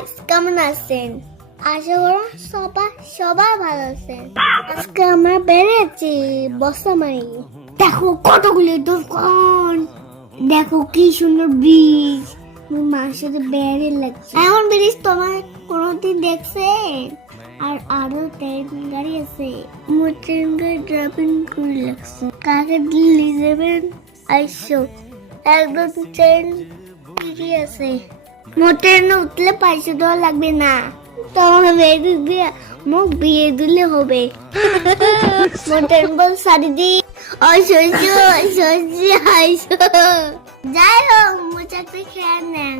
Guys, কেমন আছেন? আশা করি সবাই ভালো আছেন। আজকে আমরা বেড়েছি বসামারি। দেখো কতগুলি দোকান, দেখো কি সুন্দর ব্রিজ। মার সাথে বেড়ে লাগছে। এমন ব্রিজ তোমার কোনোদিন দেখছেন? আর আরো ট্রেন গাড়ি আছে। মোর ট্রেন গাড়ি ড্রাইভিং করে লাগছে। কাকে দিল্লি যাবেন? আইসো একদম ট্রেন ঠিকই আছে। মোটের উঠলে পয়সা দেওয়া লাগবে না, তোমার বেবি বিয়ে মুখ বিয়ে দিলে হবে। মোটের বল শাড়ি দি যাই হোক মোচাকটা খেয়ে নেন।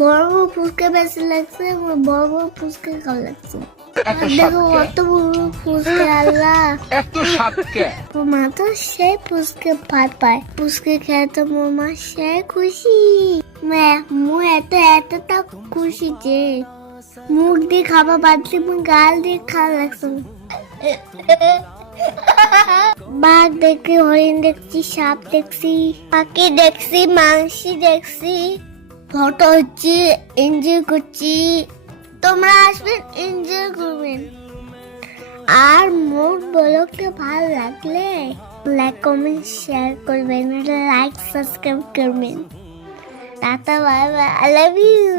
বড় বড় ফুচকা বেশি লাগছে, আমার বড় বড় ফুচকা খাওয়া লাগছে। দেখো কত বড় ফুচকা, আল্লাহ এত স্বাদকে মা তো সে ফুচকা পায়। ফুচকা খেয়ে তো মা সে খুশি। মু এতটা খুশি যে মুখ দিয়ে খাবার বাদলে গাল দিয়ে খাওয়া লাগছে। বাঘ দেখছি, হরিণ দেখছি, সাপ দেখছি, পাখি দেখছি, মাংসি দেখছি, ফটো হচ্ছে, এনজয় করছি। তোমরা আসবেন, এনজয় করবেন। আর মোর ব্লগটা ভালো লাগলে লাইক কমেন্ট শেয়ার করবেন, লাইক সাবস্ক্রাইব করবেন। Tata, bye bye, I love you.